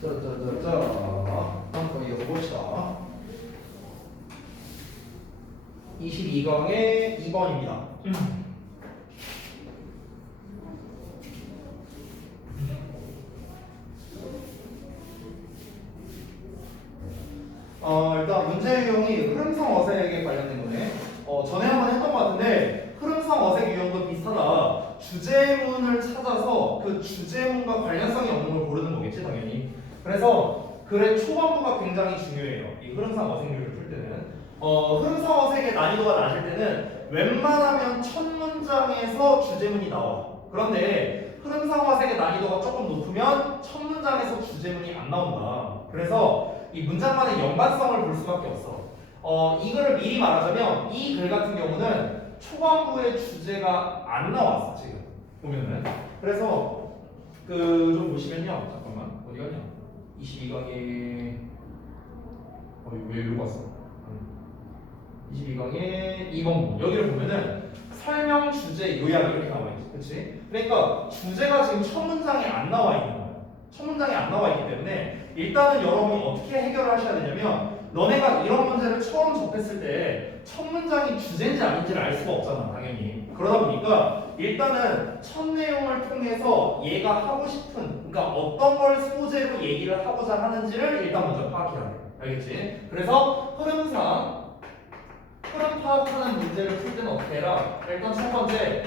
다음 거 이어봅시다. 22강의 2번입니다. 일단 문제 유형이 흐름성 어색에 관련된 거네. 전에 한번 했던 것 같은데 흐름성 어색 유형도 비슷하다. 주제문을 찾아서 그 주제문과 관련성이 없는 걸 고르는 거겠지 당연히. 그래서 글의 초반부가 굉장히 중요해요. 이 흐름성 어색률을 풀 때는. 흐름성 어색의 난이도가 낮을 때는 웬만하면 첫 문장에서 주제문이 나와. 그런데 흐름성 어색의 난이도가 조금 높으면 첫 문장에서 주제문이 안 나온다. 그래서 이 문장만의 연관성을 볼 수밖에 없어. 이 글을 미리 말하자면 이 글 같은 경우는 초반부의 주제가 안 나왔어 지금 보면은. 그래서 그 좀 보시면요. 잠깐만 어디 갔냐? 22강에 왜 이러고 왔어? 22강에 2번 여기를 보면은 설명 주제 요약 이렇게 나와 있지, 그렇지? 그러니까 주제가 지금 첫 문장에 안 나와 있는 거야. 첫 문장에 안 나와 있기 때문에 일단은 여러분이 어떻게 해결을 하셔야 되냐면 너네가 이런 문제를 처음 접했을 때 첫 문장이 주제인지 아닌지를 알 수가 없잖아 당연히. 그러다 보니까 일단은 첫 내용을 통해서 얘가 하고 싶은 그러니까 어떤 걸 소재로 얘기를 하고자 하는지를 일단 먼저 파악해야 돼. 알겠지? 그래서 흐름 파악하는 문제를 풀 때는 어떻게 해라? 일단 첫 번째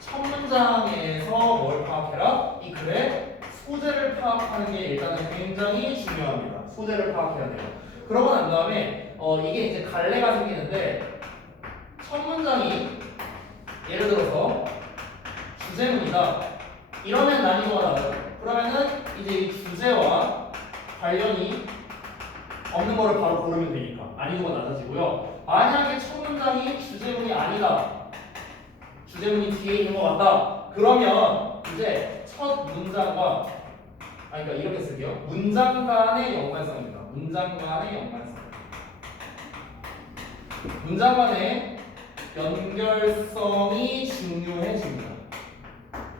첫 문장에서 뭘 파악해라? 이 글의 소재를 파악하는 게 일단은 굉장히 중요합니다. 소재를 파악해야 돼요. 그러고 난 다음에 이게 이제 갈래가 생기는데 첫 문장이 예를 들어서 주제문이다. 이러면 난이도가 낮아요. 그러면은 이제 이 주제와 관련이 없는 거를 바로 고르면 되니까 난이도가 낮아지고요. 만약에 첫 문장이 주제문이 아니다. 주제문이 뒤에 있는 것 같다. 그러면 이제 첫 문장과 그러니까 이렇게 쓸게요. 문장 간의 연관성입니다. 문장 간의 연관성. 문장 간의 연결성이 중요해집니다.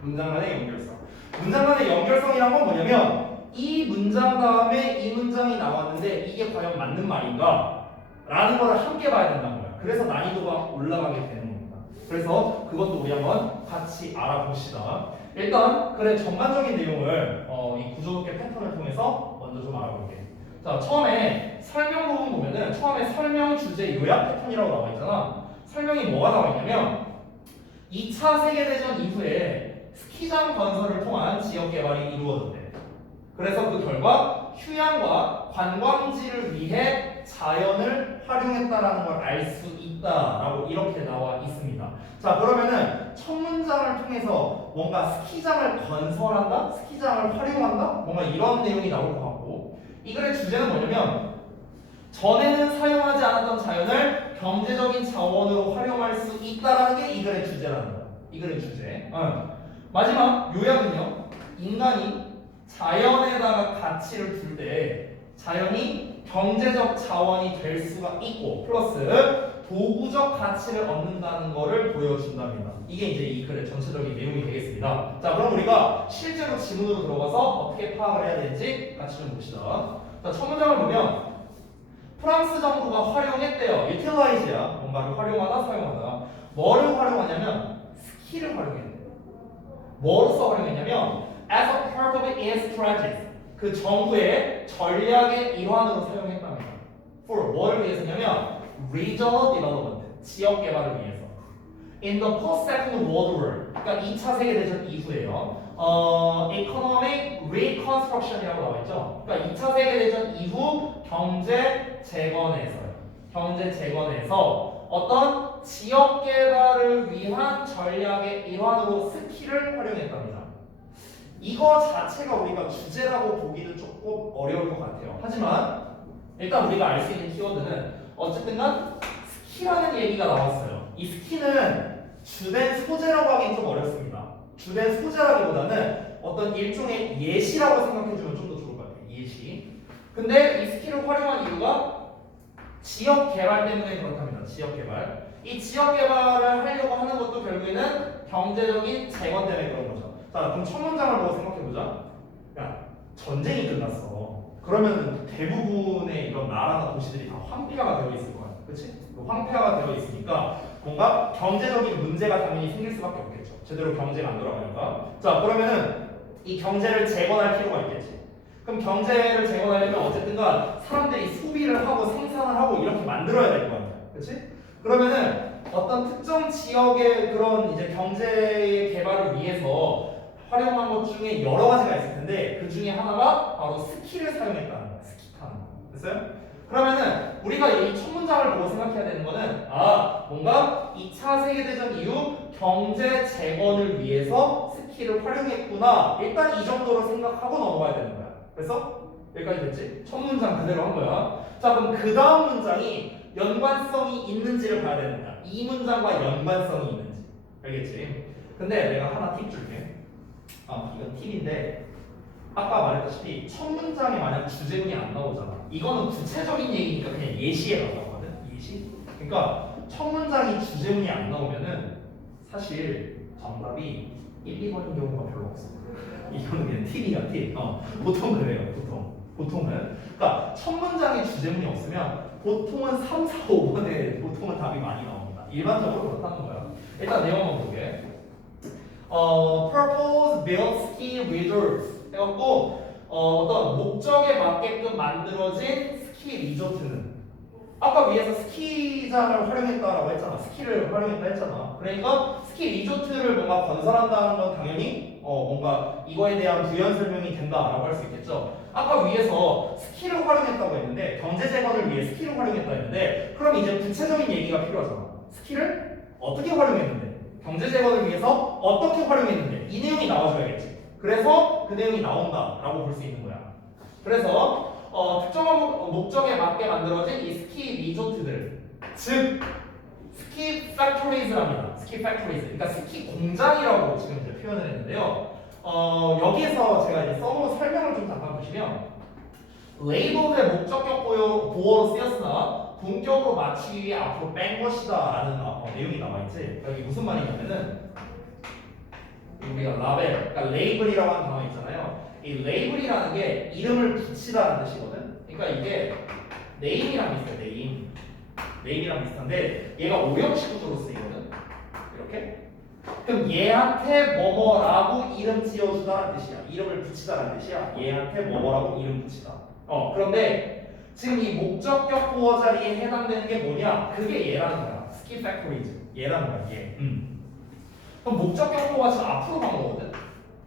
문장 간의 연결성. 문장 간의 연결성이란 건 뭐냐면 이 문장 다음에 이 문장이 나왔는데 이게 과연 맞는 말인가? 라는 거를 함께 봐야 된다는 거야. 그래서 난이도가 올라가게 되는 겁니다. 그래서 그것도 우리 한번 같이 알아봅시다. 일단 글의 전반적인 내용을 이 구조독해 패턴을 통해서 먼저 좀 알아볼게요. 자, 처음에 설명 부분 보면은 처음에 설명 주제 요약 패턴이라고 나와 있잖아. 설명이 뭐가 나와 있냐면 2차 세계대전 이후에 스키장 건설을 통한 지역 개발이 이루어졌대. 그래서 그 결과 휴양과 관광지를 위해 자연을 활용했다라는 걸 알 수 있다라고 이렇게 나와 있습니다. 자, 그러면은 첫 문장을 통해서 뭔가 스키장을 건설한다? 스키장을 활용한다? 뭔가 이런 내용이 나올 것 같고 이 글의 주제는 뭐냐면 전에는 사용하지 않았던 자연을 경제적인 자원으로 활용할 수 있다라는 게 이 글의 주제라는 거야. 이 글의 주제. 마지막 요약은요. 인간이 자연에다가 가치를 둘 때 자연이 경제적 자원이 될 수가 있고 플러스 도구적 가치를 얻는다는 것을 보여준답니다. 이게 이제 이 글의 전체적인 내용이 되겠습니다. 자, 그럼 우리가 실제로 지문으로 들어가서 어떻게 파악을 해야 되는지 같이 좀 봅시다. 자, 첫 문장을 보면 프랑스 정부가 활용했대요. utilize야. 뭔가를 활용하다, 사용하다. 뭐를 활용하냐면 스키를 활용했대요. 뭐로써 활용했냐면 as a part of its strategy. 그 정부의 전략의 일환으로 사용했답니다. for 뭐를 위해서냐면 regional development. 지역 개발을 위해서. In the post-second World War. 그러니까 2차 세계대전 이후에요. economic reconstruction이라고 나와 있죠. 그러니까 2차 세계대전 이후 경제 재건에서요. 경제 재건에서 어떤 지역 개발을 위한 전략의 일환으로 스키를 활용했답니다. 이거 자체가 우리가 주제라고 보기는 조금 어려울 것 같아요. 하지만 일단 우리가 알 수 있는 키워드는 어쨌든간 스키라는 얘기가 나왔어요. 이 스키는 주된 소재라고 하긴 좀 어렵습니다. 주된 소재라기보다는 어떤 일종의 예시라고 생각해주면 좀 더 좋을 것 같아요. 예시. 근데 이 스키를 활용한 이유가 지역 개발 때문에 그렇답니다. 지역 개발. 이 지역 개발을 하려고 하는 것도 결국에는 경제적인 재건 때문에 그런 거죠. 자, 그럼 첫 문장을 보고 생각해보자. 야, 전쟁이 끝났어. 그러면 대부분의 이런 나라나 도시들이 다 황폐화가 되어 있을 거야. 그치? 황폐화가 되어 있으니까 뭔가 경제적인 문제가 당연히 생길 수밖에 없겠죠. 제대로 경제가 안 돌아가니까. 자, 그러면은 이 경제를 재건할 필요가 있겠지. 그럼 경제를 재건하려면 어쨌든간 사람들이 소비를 하고 생산을 하고 이렇게 만들어야 될 거 아니야. 그치? 그러면은 어떤 특정 지역의 그런 이제 경제의 개발을 위해서 활용한 것 중에 여러 가지가 있을 텐데 그 중에 하나가 바로 스키를 사용했다는 거야. 스키 타는 거. 됐어요? 그러면은 우리가 이 첫 문장을 보고 생각해야 되는 거는 뭔가 2차 세계대전 이후 경제 재건을 위해서 스키를 활용했구나. 일단 이 정도로 생각하고 넘어가야 되는 거야. 그래서 여기까지 됐지? 첫 문장 그대로 한 거야. 자, 그럼 그 다음 문장이 연관성이 있는지를 봐야 되는 거야. 이 문장과 연관성이 있는지. 알겠지? 근데 내가 하나 팁 줄게. 이건 팁인데 아까 말했다시피 첫 문장에 만약 주제문이 안 나오잖아. 이거는 구체적인 얘기니까 그냥 예시에 나오거든. 예시. 그러니까 첫 문장이 주제문이 안 나오면은 사실 정답이 1, 2번인 경우가 별로 없어. 이거는 그냥 팁이야, 팁. 보통 그래요. 보통은. 그러니까 첫 문장에 주제문이 없으면 보통은 3, 4, 5번에 보통은 답이 많이 나옵니다. 일반적으로 그렇다는 거야. 일단 내용 한번 볼게. purpose built ski resorts 해갖고 어떤 목적에 맞게끔 만들어진 스키 리조트는 아까 위에서 스키장을 활용했다라고 했잖아. 스키를 활용했다 했잖아. 그러니까 스키 리조트를 뭔가 건설한다는 건 당연히 뭔가 이거에 대한 부연 설명이 된다라고 할 수 있겠죠. 아까 위에서 스키를 활용했다고 했는데 경제 재건을 위해 스키를 활용했다 했는데 그럼 이제 구체적인 얘기가 필요하잖아. 스키를 어떻게 활용했는데 경제 재건을 위해서 어떻게 활용했는데 이 내용이 나와줘야겠지. 그래서 그 내용이 나온다라고 볼 수 있는 거야. 그래서 특정한 목적에 맞게 만들어진 이 스키 리조트들, 즉 스키 팩토리즈랍니다. 스키 팩토리즈. 그러니까 스키 공장이라고 지금 이제 표현을 했는데요. 여기에서 제가 이제 써놓은 설명을 좀 잠깐 보시면 레이블의 목적격 보어로 쓰였으나 본격으로 맞추기 위해 앞으로 뺀 것이다라는 내용이 나와 있지. 여기 무슨 말이냐면은 우리가 라벨, 그러니까 레이블이라고 하는 단어 있잖아요. 이 레이블이라는 게 이름을 붙이다라는 뜻이거든. 그러니까 이게 네임이랑 비슷해. 네임이랑 비슷한데 얘가 오형식 구조로 쓰이거든. 이렇게. 그럼 얘한테 뭐뭐라고 이름 지어주다라는 뜻이야. 이름을 붙이다라는 뜻이야. 얘한테 뭐뭐라고 이름 붙이다. 그런데 지금 이 목적격 보어 자리에 해당되는 게 뭐냐? 그게 얘라는 거야. 스키 팩토리즈. 얘라는 거야. 얘. 그럼 목적격 보어가 지금 앞으로 간 거거든.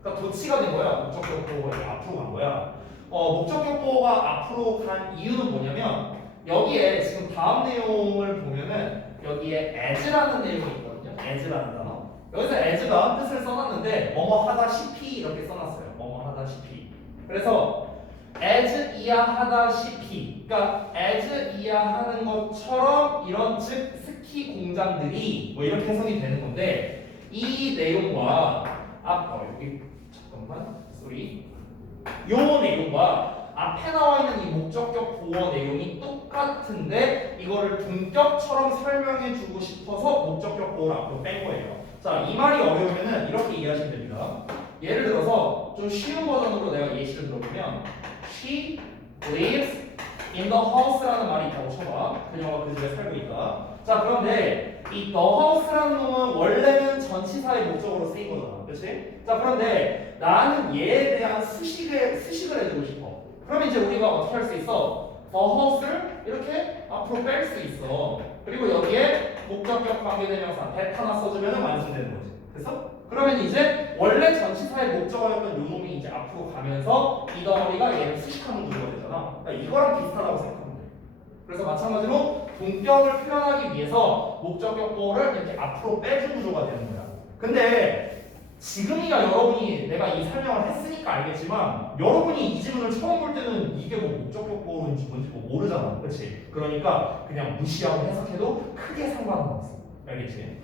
그러니까 도치가 된 거야. 목적격 보어가 앞으로 간 거야. 목적격 보어가 앞으로 간 이유는 뭐냐면 여기에 지금 다음 내용을 보면은 여기에 as라는 내용이 있거든요. as라는 단어. 여기서 as가 뜻을 써놨는데 뭐뭐 하다시피 이렇게 써놨어요. 뭐뭐 하다시피. 그래서 as 이하하다시피, 그러니까 as 이하하는 것처럼 이런 즉 스키 공장들이 뭐 이렇게 해석이 되는 건데 이 내용과 여기 잠깐만 쏘리 요 내용과 앞에 나와 있는 이 목적격 보어 내용이 똑같은데 이거를 동격처럼 설명해주고 싶어서 목적격 보어를 앞으로 뺀 거예요. 자, 이 말이 어려우면은 이렇게 이해하시면 됩니다. 예를 들어서 좀 쉬운 버전으로 내가 예시를 들어보면 She lives in the house라는 말이 있다고 쳐봐. 그녀가 그 집에 살고 있다. 자, 그런데 이 the house라는 놈은 원래는 전치사의 목적으로 쓰인 거잖아. 그렇지? 자, 그런데 나는 얘에 대한 수식을 해주고 싶어. 그러면 이제 우리가 어떻게 할 수 있어? the house를 이렇게 앞으로 뺄 수 있어. 그리고 여기에 목적격 관계대명사 that 하나 써주면 완성되는 거지. 됐어? 그러면 이제 원래 전치사의 목적어였던 요 놈이 이제 앞으로 가면서 이 덩어리가 얘를 수식하는 구조가 되잖아. 그러니까 이거랑 비슷하다고 생각하면 돼. 그래서 마찬가지로 동격을 표현하기 위해서 목적격 보어를 이렇게 앞으로 빼준 구조가 되는 거야. 근데 지금이야 여러분이 내가 이 설명을 했으니까 알겠지만 여러분이 이 지문을 처음 볼 때는 이게 뭐 목적격 보어인지 뭔지 뭐 모르잖아. 그렇지? 그러니까 그냥 무시하고 해석해도 크게 상관은 없어. 알겠지?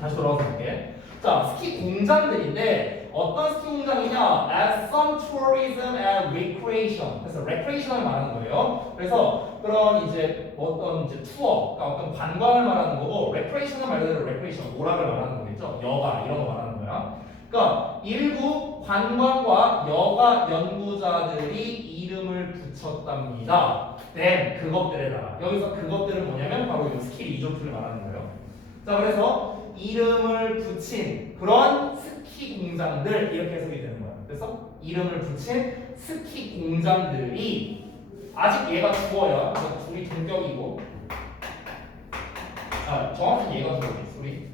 다시 돌아와서 볼게. 자, 스키 공장들인데 어떤 스키 공장이냐? As some tourism and recreation. 그래서 recreation을 말하는 거예요. 그래서 그런 이제 어떤 이제 투어, 그러니까 어떤 관광을 말하는 거고, recreation은 말 그대로 recreation, 오락을 말하는 거겠죠. 여가 이런 거 말하는 거야. 그러니까 일부 관광과 여가 연구자들이 이름을 붙였답니다. then 그것들에다가 여기서 그것들은 뭐냐면 바로 이 스키 리조트를 말하는 거예요. 자 그래서 이름을 붙인 그런 스키 공장들 이렇게 해석이 되는 거예요. 그래서 이름을 붙인 스키 공장들이 아직 얘가 주어야 둘이 동격이고 정확히 얘가 주어지 소리.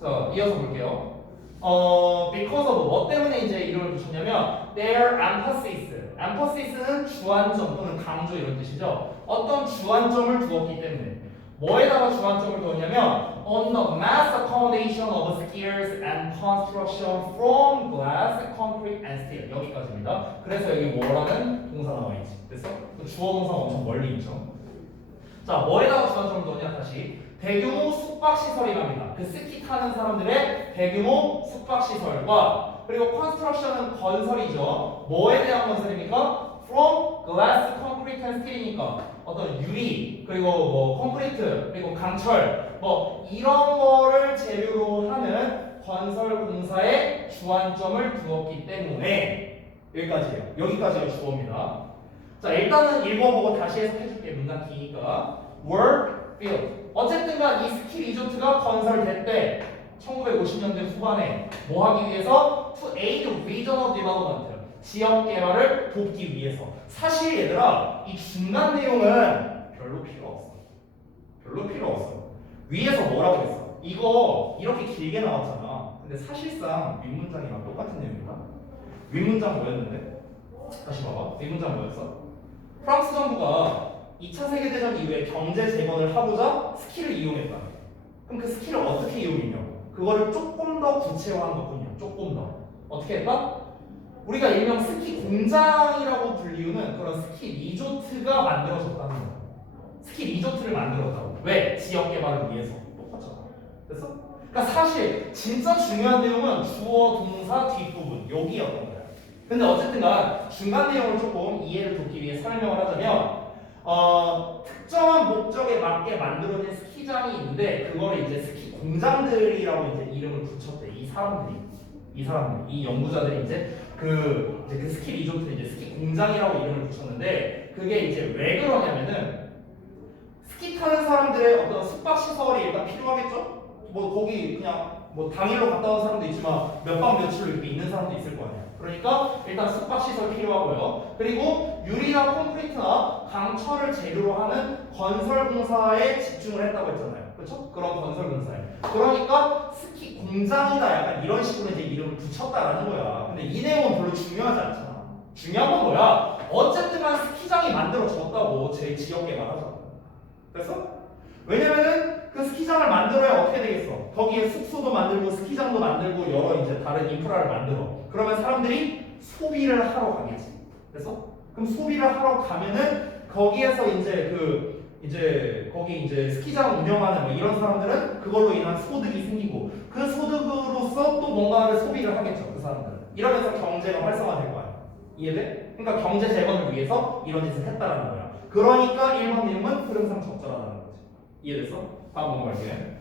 자 이어서 볼게요. because of 뭐 때문에 이제 이름을 붙였냐면 their emphasis,는 주안점 또는 강조 이런 뜻이죠. 어떤 주안점을 두었기 때문에 뭐에다가 주안점을 두었냐면 on the mass accommodation of skiers and construction from glass, concrete and steel 여기까지입니다. 그래서 여기 뭐라는 동사 나와 있지. 그래서 주어 동사가 엄청 멀리 있죠. 자 뭐에다가 주안점을 두었냐 다시 대규모 숙박시설이랍니다. 그 스키 타는 사람들의 대규모 숙박시설과 그리고 construction은 건설이죠. 뭐에 대한 건설입니까? From glass, concrete and steel이니까 어떤 유리 그리고 뭐 콘크리트 그리고 강철 뭐 이런 거를 재료로 하는 건설 공사에 주안점을 두었기 때문에 여기까지예요. 여기까지가 주어입니다. 자 일단은 읽어보고 다시 해석해줄게. 문장 기니까 were built 어쨌든간 이 스키 리조트가 건설됐대. 1950년대 후반에 뭐 하기 위해서? To aid regional development 지역 개발을 돕기 위해서. 사실 얘들아 이 중간 내용은 별로 필요 없어. 별로 필요 없어. 위에서 뭐라고 했어? 이거 이렇게 길게 나왔잖아. 근데 사실상 윗문장이랑 똑같은 내용이다. 윗문장 뭐였는데? 다시 봐봐. 윗문장 뭐였어? 프랑스 정부가 2차 세계대전 이후에 경제 재건을 하고자 스키를 이용했다. 그럼 그 스키를 어떻게 이용했냐고. 그거를 조금 더 구체화한 것뿐이야. 조금 더. 어떻게 했다? 우리가 일명 스키 공장이라고 불리우는 그런 스키 리조트가 만들어졌다는 거야. 스키 리조트를 만들었다고. 왜? 지역 개발을 위해서. 똑같잖아. 됐어? 그러니까 사실 진짜 중요한 내용은 주어, 동사, 뒷부분 여기였던 거야. 근데 어쨌든간 중간 내용을 조금 이해를 돕기 위해 설명을 하자면 특정한 목적에 맞게 만들어진 스키장이 있는데 그거를 이제 스키 공장들이라고 이제 이름을 붙였대. 이 사람들이 이 연구자들이 이제 그 스키 리조트 이제 스키 공장이라고 이름을 붙였는데 그게 이제 왜 그러냐면은 스키 타는 사람들의 어떤 숙박 시설이 일단 필요하겠죠. 뭐 거기 그냥 뭐 당일로 갔다 온 사람도 있지만 몇 밤 며칠로 이렇게 있는 사람도 있을 거 아니야. 그러니까 일단 숙박시설 필요하고요. 그리고 유리나 콘크리트나 강철을 재료로 하는 건설공사에 집중을 했다고 했잖아요. 그렇죠? 그런 건설공사에. 그러니까 스키 공장이다 약간 이런 식으로 이제 이름을 붙였다라는 거야. 근데 이 내용은 별로 중요하지 않잖아. 중요한 건 뭐야? 어쨌든 간 스키장이 만들어졌다고 제 지역 개발하잖아. 그래서? 왜냐면은 그 스키장을 만들어야 어떻게 되겠어? 거기에 숙소도 만들고 스키장도 만들고 여러 이제 다른 인프라를 만들어. 그러면 사람들이 소비를 하러 가겠지. 그래서 그럼 소비를 하러 가면은 거기에서 이제 거기 이제 스키장 운영하는 뭐 이런 사람들은 그걸로 인한 소득이 생기고 그 소득으로서 또 뭔가를 소비를 하겠죠. 그 사람들은. 이러면서 경제가 활성화될 거야. 이해돼? 그러니까 경제 재건을 위해서 이런 짓을 했다라는 거야. 그러니까 1번 내용은 흐름상 적절하다는 거지. 이해됐어? 다음 넘어갈게.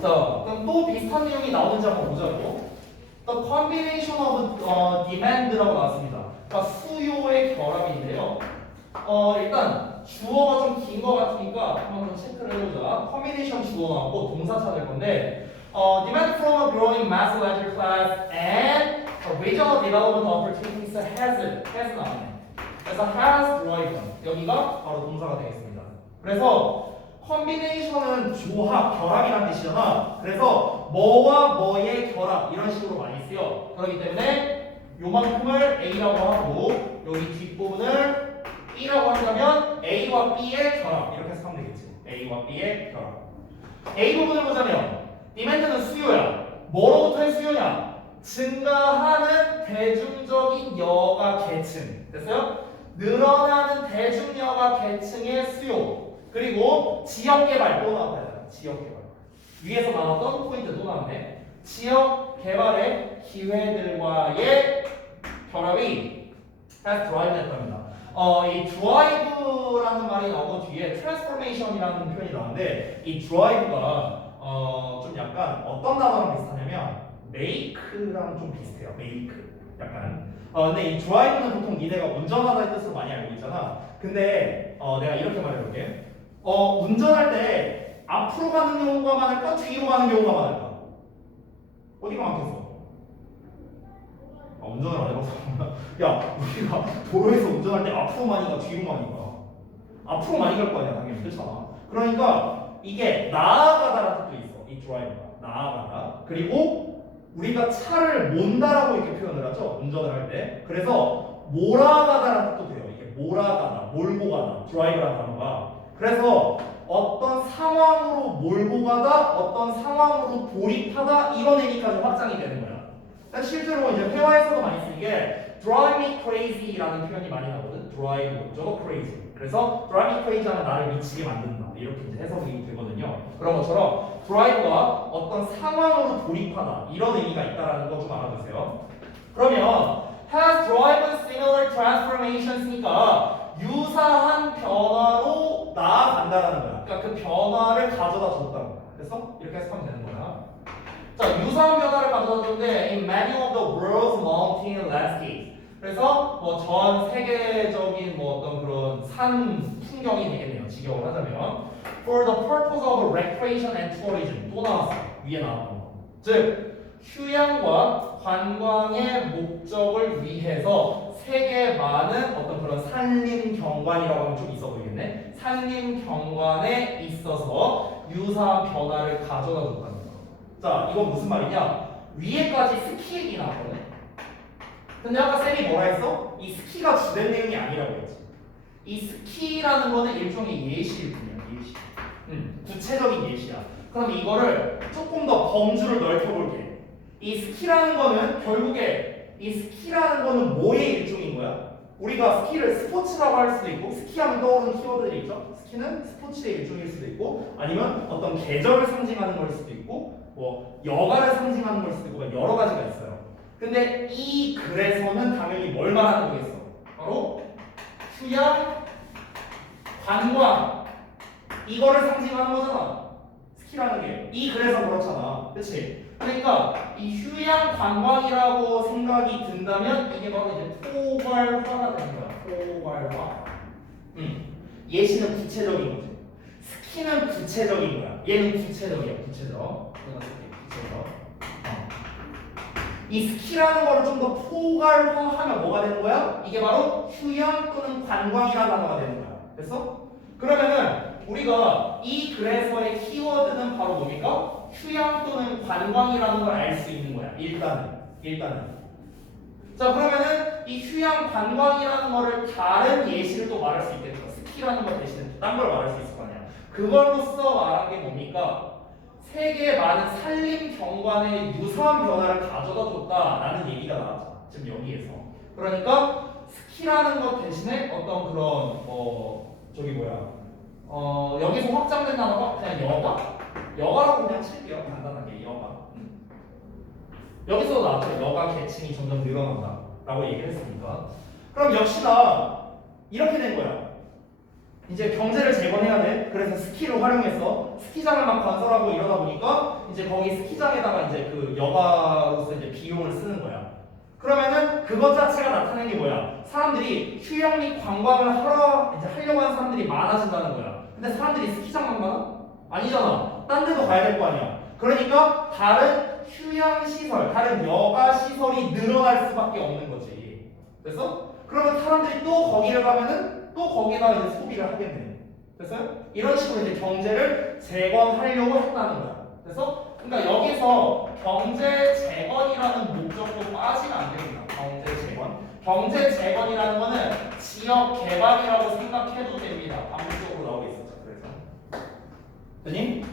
자, 그럼 또 비슷한 내용이 나오는지 한번 보자고. The combination of demand라고 나왔습니다. 그러니까 수요의 결합인데요. 일단 주어가 좀 긴 거 같으니까 한번 체크를 해보자. combination 주어 나오고 동사 찾을 건데 demand from a growing mass leisure class and a regional development opportunities has 나왔네. 그래서 has driven 여기가 바로 동사가 되겠습니다. 그래서 컨비네이션은 조합, 결합이라는 뜻이잖아. 그래서 뭐와 뭐의 결합 이런 식으로 많이 쓰여. 그렇기 때문에 요만큼을 A라고 하고 여기 뒷부분을 B라고 한다면 A와 B의 결합 이렇게 해석하면 되겠지. A와 B의 결합. A 부분을 보자면 demand는 수요야. 뭐로부터의 수요냐? 증가하는 대중적인 여가 계층. 됐어요? 늘어나는 대중 여가 계층의 수요. 그리고 지역개발 또 나왔다. 지역개발 위에서 나왔던 포인트 또 나왔네. 지역개발의 기회들과의 결합이 has drive했답니다. 이 drive라는 말이 나오고 뒤에 transformation이라는 표현이 나오는데 이 drive가 좀 약간 어떤 단어랑 비슷하냐면 make랑 좀 비슷해요. make 약간. 근데 이 drive는 보통 니네가 운전하다는 뜻으로 많이 알고 있잖아. 근데 내가 이렇게 말해볼게. 운전할 때 앞으로 가는 경우가 많을까? 뒤로 가는 경우가 많을까? 어디가 많겠어? 운전을 안 해봐서. 야, 우리가 도로에서 운전할 때 앞으로 많이 가, 뒤로 많이 가. 앞으로 많이 갈 거 아니야, 당연히. 그렇잖아. 그러니까 이게 나아가다라는 뜻도 있어. 이 드라이브가. 나아가다. 그리고 우리가 차를 몬다라고 이렇게 표현을 하죠. 운전을 할 때. 그래서 몰아가다라는 뜻도 돼요. 이게 몰아가다, 몰고 가다. 드라이브라는 단어가. 그래서 어떤 상황으로 몰고 가다, 어떤 상황으로 돌입하다 이런 의미까지 확장이 되는 거야. 실제로 이제 회화에서도 많이 쓰는 게 drive me crazy라는 표현이 많이 나거든. drive 목적어 crazy. 그래서 drive me crazy 하면 나를 미치게 만든다. 이렇게 이제 해석이 되거든요. 그런 것처럼 drive가 어떤 상황으로 돌입하다 이런 의미가 있다라는 거 좀 알아두세요. 그러면 has driven similar transformations니까 유사한 변화로 나아간다라는 거야. 그러니까 그 변화를 가져다 줬다는 거야. 됐어? 이렇게 해석하면 되는 거야. 자, 유사한 변화를 가져다 줬는데 in many of the world's mountain landscapes. 그래서 뭐 전 세계적인 뭐 어떤 그런 산 풍경이 되겠네요. 직역을 하자면 for the purpose of recreation and tourism. 또 나왔어. 위에 나왔던 거. 즉 휴양과 관광의 목적을 위해서 세계 많은 어떤 그런 산림 경관이라고 하면 좀 있어 보이겠네. 산림 경관에 있어서 유사한 변화를 가져다 줬다는 거. 자, 이건 무슨 말이냐? 위에까지 스키 얘기 나왔거든. 근데 아까 쌤이 뭐라 했어? 이 스키가 주된 내용이 아니라고 했지. 이 스키라는 거는 일종의 예시일 뿐이야. 예시. 구체적인 예시야. 그럼 이거를 조금 더 범주를 넓혀볼게. 이 스키라는 거는 결국에 이 스키라는 거는 뭐의 일종인 거야? 우리가 스키를 스포츠라고 할 수도 있고 스키하면 떠오르는 키워드들이 있죠. 스키는 스포츠의 일종일 수도 있고 아니면 어떤 계절을 상징하는 걸 수도 있고 뭐 여가를 상징하는 걸 수도 있고 여러 가지가 있어요. 근데 이 글에서는 당연히 뭘 말하는 거겠어? 바로 휴양, 관광 이거를 상징하는 거잖아. 스키라는 게 이 글에서 그렇잖아. 그렇지? 그러니까 이 휴양 관광이라고 생각이 든다면 이게 바로 이제 포괄화가 되는 거야. 포괄화. 예시는 구체적인 거지. 스키는 구체적인 거야. 얘는 구체적이야. 구체적. 이 스키라는 거를 좀 더 포괄화하면 뭐가 되는 거야? 이게 바로 휴양 또는 관광이라는 단어가 되는 거야. 됐어? 그러면은 우리가 이 글에서의 키워드는 바로 뭡니까? 휴양 또는 관광이라는 걸 알 수 있는 거야. 일단은. 자, 그러면은 이 휴양 관광이라는 거를 다른 예시를 또 말할 수 있겠죠. 스키라는 것 대신에 딴 걸 말할 수 있을 거 아니야. 그걸로써 말한 게 뭡니까? 세계 많은 산림 경관에 유사한 변화를 가져다 줬다라는 얘기가 나왔잖아. 지금 여기에서. 그러니까 스키라는 것 대신에 어떤 그런 여기서 확장된 단어가 그냥 여가라고 그냥 칠게요. 간단하게 여가. 여기서 나왔죠. 여가 계층이 점점 늘어난다 라고 얘기를 했으니까. 그럼 역시나 이렇게 된 거야. 이제 경제를 재건해야 돼. 그래서 스키를 활용해서 스키장을 막 건설하고 이러다 보니까 이제 거기 스키장에다가 이제 그 여가로서 이제 비용을 쓰는 거야. 그러면은 그것 자체가 나타내는 게 뭐야? 사람들이 휴양 및 관광을 하려고 하는 사람들이 많아진다는 거야. 근데 사람들이 스키장만 가나? 아니잖아. 딴 데도 가야 될 거 아니야. 그러니까 다른 휴양 시설, 다른 여가 시설이 늘어날 수밖에 없는 거지. 됐어? 그러면 사람들이 또 거기를 가면은 또 거기다가 이제 소비를 하겠네. 됐어요? 이런 식으로 이제 경제를 재건하려고 했다는 거야. 그래서 그러니까 여기서 경제 재건이라는 목적도 빠지면 안 됩니다. 경제 재건. 경제 재건이라는 거는 지역 개발이라고 생각해도 됩니다. 반복적으로 나오고 있었죠. 그래서. 됐니?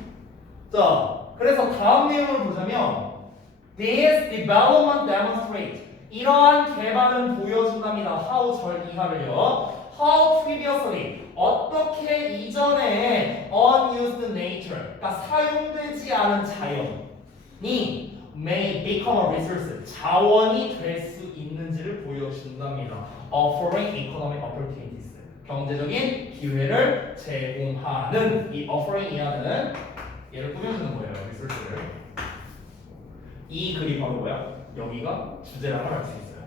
자, 그래서 다음 내용을 보자면 This development demonstrates 이러한 개발은 보여준답니다. How 절 이하를요. How previously 어떻게 이전에 unused nature 그러니까 사용되지 않은 자연이 may become a resource 자원이 될 수 있는지를 보여준답니다. Offering economic opportunities 경제적인 기회를 제공하는 이 offering 이하는 얘를 꾸며주는 거예요. 리소스를 이 글이 바로 뭐야? 여기가 주제라는 걸 알 수 있어요.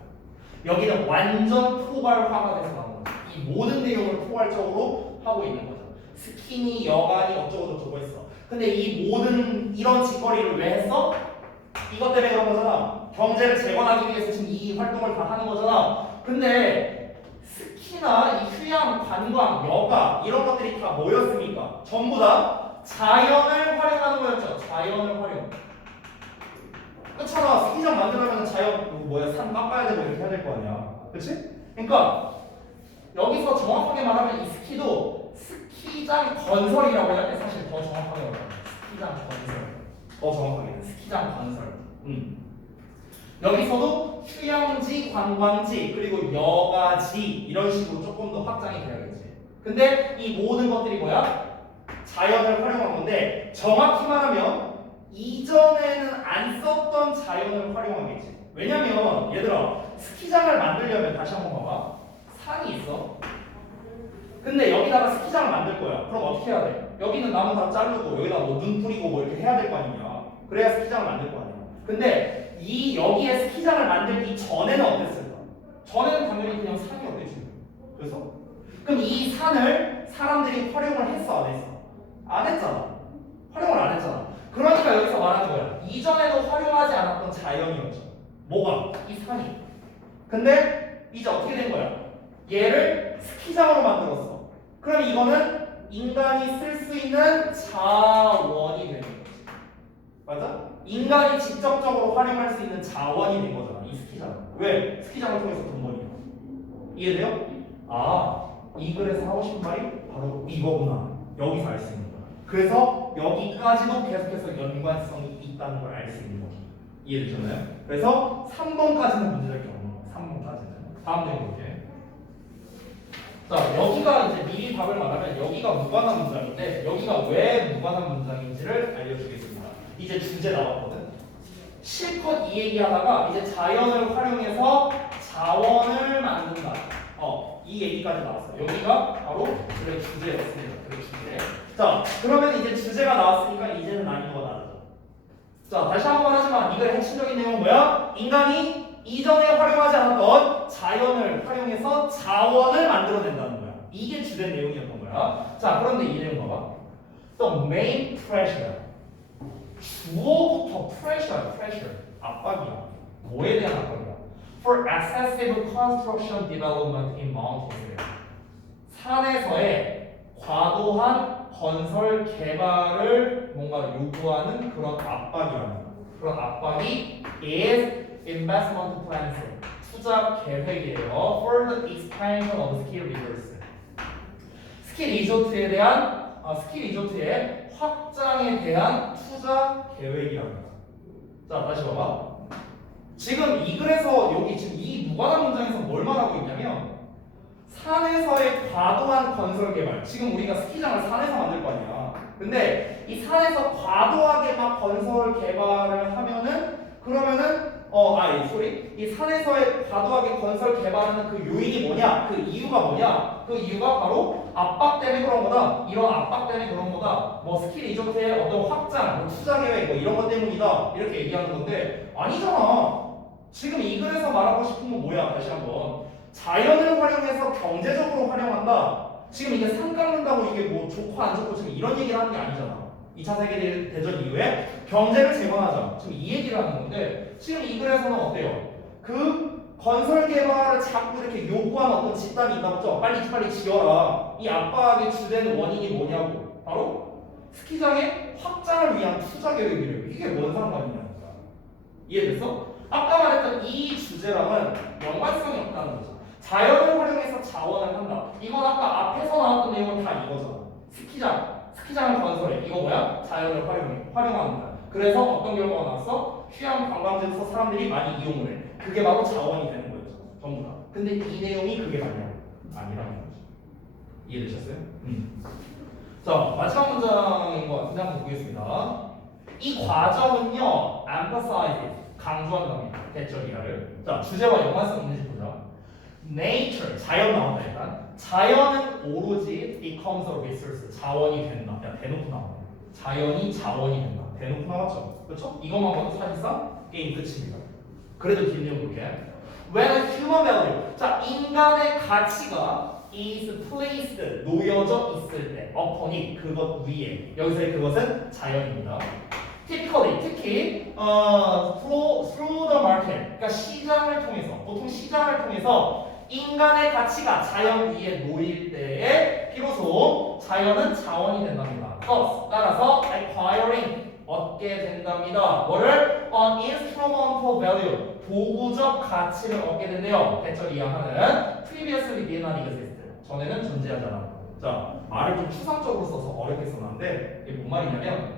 여기는 완전 포괄화가 돼서 나오는 거죠. 이 모든 내용을 포괄적으로 하고 있는 거죠. 스키니, 여간이 어쩌고 저쩌고 했어. 근데 이 모든 이런 짓거리를 왜 했어? 이것 때문에 그런 거잖아. 경제를 재건하기 위해서 지금 이 활동을 다 하는 거잖아. 근데 스키나 이 휴양, 관광, 여가 이런 것들이 다 뭐였습니까? 전부 다 자연을 활용하는 거였죠. 자연을 활용. 그렇잖아. 스키장 만들려면 자연 뭐야 산 깎아야 되고 이렇게 해야 될 거 아니야. 그렇지? 그러니까 여기서 정확하게 말하면 이 스키도 스키장 건설이라고 해야 돼. 사실 더 정확하게 말하면 스키장 건설. 더 정확하게는 스키장 건설. 여기서도 휴양지, 관광지, 그리고 여가지 이런 식으로 조금 더 확장이 돼야겠지. 근데 이 모든 것들이 뭐야? 자연을 활용한 건데 정확히 말하면 이전에는 안 썼던 자연을 활용하겠지. 왜냐면 얘들아 스키장을 만들려면 다시 한번 봐봐. 산이 있어. 근데 여기다가 스키장을 만들 거야. 그럼 어떻게 해야 돼? 여기는 나무 다 자르고 여기다 뭐 눈 뿌리고 뭐 이렇게 해야 될 거 아니냐. 그래야 스키장을 만들 거 아니야. 근데 이 여기에 스키장을 만들기 전에는 어땠을까? 전에는 당연히 그냥 산이었겠지. 그래서 그럼 이 산을 사람들이 활용을 했어 안 했어? 안 했잖아. 활용을 안 했잖아. 그러니까 여기서 말하는 거야. 이전에도 활용하지 않았던 자연이었죠. 뭐가? 이 산이. 근데 이제 어떻게 된 거야? 얘를 스키장으로 만들었어. 그럼 이거는 인간이 쓸 수 있는 자원이 되는 거지. 맞아? 인간이 직접적으로 활용할 수 있는 자원이 된 거잖아. 이 스키장. 왜? 스키장을 통해서 돈 버니까. 이해돼요? 아, 이 글에서 하고 싶은 말이 바로 이거구나. 여기서 알 수 있는 거야. 그래서 여기까지도 계속해서 연관성이 있다는 걸 알 수 있는 거죠. 이해되셨나요? 그래서 3번까지는 문제될 게 없는 거야. 3번까지는. 다음 내용 볼게요. 자, 여기가 이제 미리 답을 말하면 여기가 무관한 문장인데 여기가 왜 무관한 문장인지를 알려주겠습니다. 이제 주제 나왔거든. 실컷 이 얘기하다가 이제 자연을 활용해서 자원을 만든다. 이 얘기까지 나왔어요. 여기가 바로 그래 주제였습니다. 그래 주제. 자, 그러면 이제 주제가 나왔으니까 이제는 난이도가 다르죠. 자, 다시 한번 하지만 이거의 핵심적인 내용은 뭐야? 인간이 이전에 활용하지 않았던 자연을 활용해서 자원을 만들어낸다는 거야. 이게 주된 내용이었던 거야. 자, 그런데 이 내용 봐봐. The main pressure. 주어부터 pressure. 압박이야. 뭐에 대한 압박이야? For excessive construction development in mountains. 산에서의 과도한 건설 개발을 뭔가 요구하는 그런 압박이라는 거야. 그런 압박이 is investment plans. 투자 계획이에요. For the expansion of ski resorts. 스키 리조트의 확장에 대한 투자 계획이랍니다. 자, 다시 봐봐. 지금 이 글에서 여기 지금 이 무관한 문장에서 뭘 말하고 있냐면 산에서의 과도한 건설 개발. 지금 우리가 스키장을 산에서 만들 거 아니야. 근데 이 산에서 과도하게 막 건설 개발을 하면은 그러면은 이 산에서의 과도하게 건설 개발하는 그 요인이 뭐냐? 그 이유가 뭐냐? 그 이유가 바로 압박 때문에 그런 거다. 이런 압박 때문에 그런 거다. 뭐 스키 리조트의 어떤 확장, 뭐 투자 계획, 뭐 이런 것 때문이다. 이렇게 얘기하는 건데 아니잖아. 지금 이 글에서 말하고 싶은 건 뭐야? 다시 한번 자연을 활용해서 경제적으로 활용한다. 지금 이게 산 깎는다고 이게 뭐 좋고 안 좋고 지금 이런 얘기를 하는 게 아니잖아. 2차 세계대전 이후에 경제를 재건하자. 지금 이 얘기를 하는 건데 지금 이 글에서는 어때요? 그 건설 개발을 자꾸 이렇게 요구하는 어떤 집단이 있나 보죠. 빨리 지어라. 이 압박의 주된 원인이 뭐냐고. 바로 스키장의 확장을 위한 투자 계획이래요. 이게 뭔 상관이냐니까. 이해됐어? 아까 말했던 이 주제랑은 연관성이 없다는 거죠. 자연을 활용해서 자원을 한다. 이건 아까 앞에서 나왔던 내용은 다 이거잖아. 스키장을 건설해. 이거 뭐야? 자연을 활용한다. 그래서 어떤 결과가 나왔어? 휴양 관광지에서 사람들이 많이 이용을 해. 그게 바로 자원이 되는 거였죠. 전부 다. 근데 이 내용이 그게 아니라는 거죠. 이해되셨어요? 자, 마지막 문장인 것 같은데 한번 보겠습니다. 이 과정은요, emphasize, 강조한답니다. 됐죠, 이하를. 자, 주제와 연관성 있는지 보자. Nature, 자연 나온다 일단. 자연은 오로지 becomes a resource, 자원이 된다. 야, 대놓고 나와. 자연이 자원이 된다. 대놓고 나왔죠. 그렇죠? 이것만 봐도 사실상 게임 끝입니다. 그래도 긴 내용 볼게. When a human value, 자 인간의 가치가 is placed, 놓여져 있을 때, upon it, 그것 위에. 여기서의 그것은 자연입니다. Typically, 특히 through the market, 그러니까 시장을 통해서, 보통 시장을 통해서 인간의 가치가 자연 위에 놓일 때에 비로소 자연은 자원이 된답니다. Thus, 따라서 acquiring, 얻게 된답니다. 뭐를? An instrumental value, 도구적 가치를 얻게 된대요. 대절 이하하는 previously did not exist. 전에는 존재하지 않았다. 자, 말을 좀 추상적으로 써서 어렵게 써놨는데 이게 뭔 말이냐면,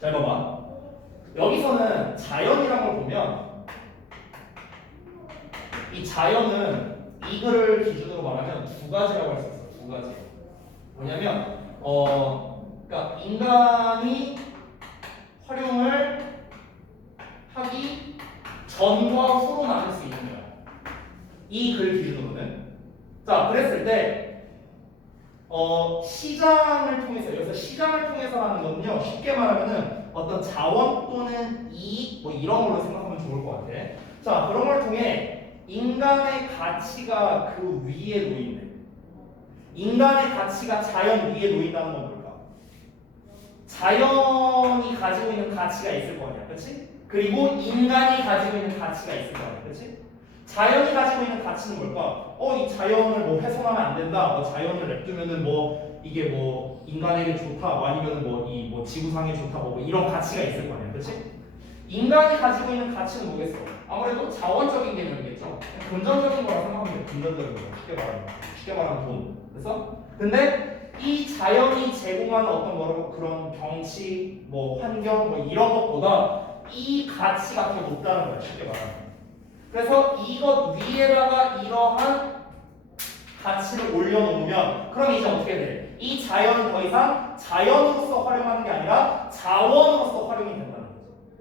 자 봐봐. 여기서는 자연이란 걸 보면 이 자연은 이 글을 기준으로 말하면 두 가지라고 할 수 있어. 두 가지. 뭐냐면 그러니까 인간이 활용을 하기 전과 후로 나눌 수 있는 거야. 이 글 기준으로는. 자, 그랬을 때 시장을 통해서, 여기서 시장을 통해서라는 거는요, 쉽게 말하면은 어떤 자원 또는 이익 뭐 이런 걸로 생각하면 좋을 것 같아. 자, 그런 걸 통해 인간의 가치가 그 위에 놓인대. 인간의 가치가 자연 위에 놓인다는 건 뭘까? 자연이 가지고 있는 가치가 있을 거 아니야, 그렇지? 그리고 인간이 가지고 있는 가치가 있을 거 아니야, 그렇지? 자연이 가지고 있는 가치는 뭘까? 이 자연을 뭐 훼손하면 안 된다. 뭐 자연을 냅두면은 뭐 이게 뭐 인간에게 좋다. 뭐 아니면 뭐 지구상에 좋다. 뭐 이런 가치가 있을 거 아니야, 그렇지? 인간이 가지고 있는 가치는 뭐겠어? 아무래도 자원적인 개념이겠죠. 금전적인 거라 생각하면 돼. 금전적인 거. 쉽게 말하면 돈. 그래서 근데 이 자연이 제공하는 어떤 그런 경치, 뭐 환경, 뭐 이런 것보다 이 가치가 더 높다는 거야. 쉽게 말하면. 그래서 이것 위에다가 이러한 가치를 올려놓으면 그럼 이제 어떻게 돼? 이 자연은 더 이상 자연으로서 활용하는 게 아니라 자원으로서 활용이 된다는 거죠.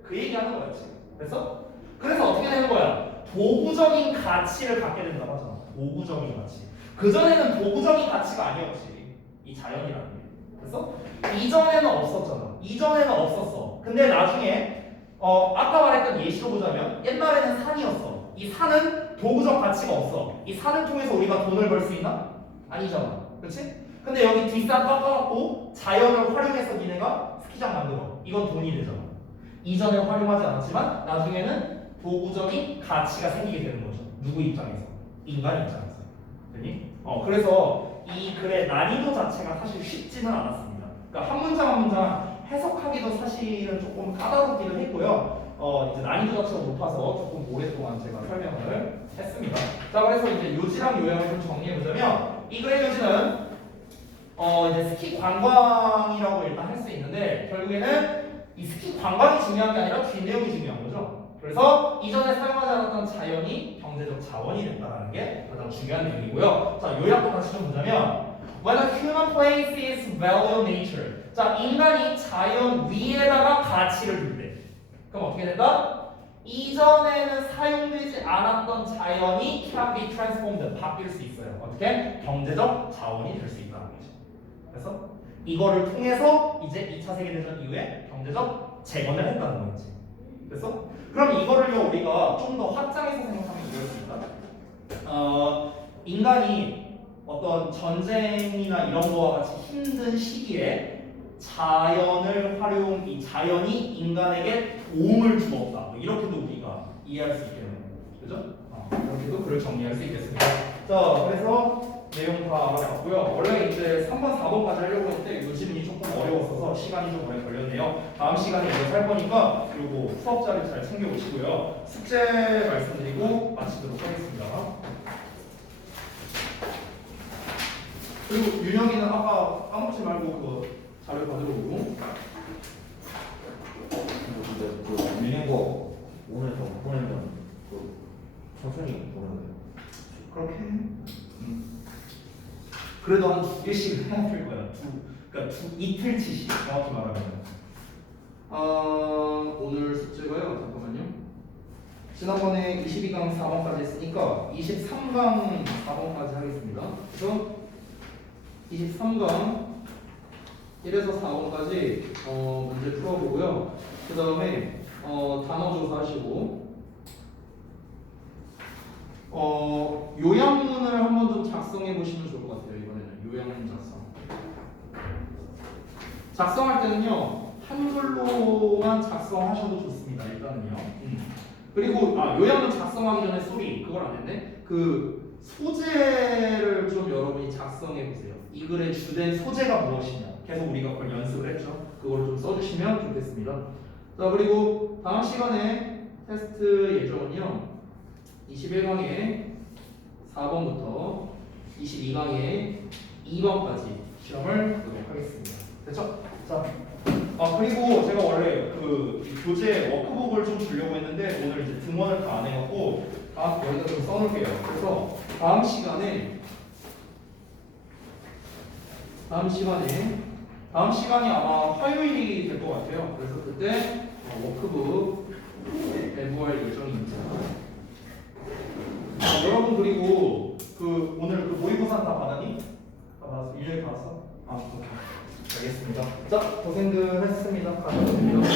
그 얘기하는 거야 지금. 그래서 어떻게 되는 거야? 도구적인 가치를 갖게 된다고 하잖아. 도구적인 가치. 그전에는 도구적인 가치가 아니었지. 이 자연이라는 게. 그래서 이전에는 없었잖아. 이전에는 없었어. 근데 나중에 아까 말했던 예시로 보자면 옛날에는 산이었어. 이 산은 도구적 가치가 없어. 이 산을 통해서 우리가 돈을 벌 수 있나? 아니잖아. 그렇지? 근데 여기 뒷산 깎아갖고 자연을 활용해서 니네가 스키장 만들어. 이건 돈이 되잖아. 이전에 활용하지 않았지만 나중에는 도구적인 가치가 생기게 되는 거죠. 누구 입장에서? 인간 입장에서. 되니? 그래서 이 글의 난이도 자체가 사실 쉽지는 않았습니다. 그러니까 한 문장 한 문장 해석하기도 사실은 조금 까다롭기도 했고요. 이제 난이도 자체가 높아서 조금 오랫동안 제가 설명을 했습니다. 자, 그래서 이제 요지랑 요약을 좀 정리해보자면 이 글의 요지는 이제 스키 관광이라고 일단 할 수 있는데 결국에는 이 스키 관광이 중요한 게 아니라 뒷내용이 중요한 거죠. 그래서 이전에 사용하지 않았던 자연이 경제적 자원이 된다는 게 가장 중요한 내용이고요. 자, 요약도 다시 좀 보자면 When a human places value nature, 자, 인간이 자연 위에다가 가치를 둘 때, 그럼 어떻게 된다? 이전에는 사용되지 않았던 자연이 can be transformed, 바뀔 수 있어요. 어떻게? 경제적 자원이 될 수 있다는 거죠. 그래서 이거를 통해서 이제 2차 세계대전 이후에 경제적 재건을 했다는 거지. 그래서 그럼 이거를요 우리가 좀 더 확장해서 생각하면 이렇습니다. 인간이 어떤 전쟁이나 이런 거와 같이 힘든 시기에 자연을 이 자연이 인간에게 도움을 주었다. 뭐 이렇게도 우리가 이해할 수 있겠네요. 그죠? 이렇게도 글을 정리할 수 있겠습니다. 자, 그래서 내용 다 알아봤고요. 원래 이제 3번, 4번까지 하려고 했는데 요즘이 조금 어려웠어서 시간이 좀 오래 걸렸네요. 다음 시간에 이거 할 거니까 그리고 수업 자료 잘 챙겨 오시고요. 숙제 말씀드리고 마치도록 하겠습니다. 그리고 윤영이는 아까 까먹지 말고 그 자료 받으러 오고. 근데 그 밀린 거 오늘 더 보내면 그 천천히 보내면 돼요. 그렇게 해. 그래도 한 2개씩 해야 될 거야. 그러니까 이틀치씩 정확히 말하면. 오늘 숙제가요. 잠깐만요. 지난번에 22강 4번까지 했으니까 23강 4번까지 하겠습니다. 그래서 23강 1에서 4번까지 문제 풀어보고요. 그 다음에 단어 조사하시고 요약문을 한번 좀 작성해 보시면 좋을 것 같아요. 이번에는 요약문 작성할 때는요 한글로만 작성하셔도 좋습니다. 일단은요. 그리고 요약문 작성하기 전에 소리 그걸 안 했네. 그 소재를 좀 여러분이 작성해 보세요. 이 글의 주된 소재가 무엇이냐. 계속 우리가 그걸 연습을 했죠. 그걸 좀 써주시면 좋겠습니다. 자 그리고 다음 시간에 테스트 예정은요 21강에 4번부터 22강에 2번까지 시험을 보도록 하겠습니다. 됐죠? 자, 그리고 제가 원래 그 교재 워크북을 좀 주려고 했는데 오늘 이제 등원을 다 안 해갖고 여기다 좀 써놓을게요. 그래서 다음 시간이 아마 화요일이 될 것 같아요. 그래서 그때 워크북 배부할 예정입니다. 여러분 그리고 그 오늘 그 모의고사 다 받았니? 다 받았어? 일요일 받았어? 오케이. 알겠습니다. 자, 고생들 했습니다. 가셔도 됩니다.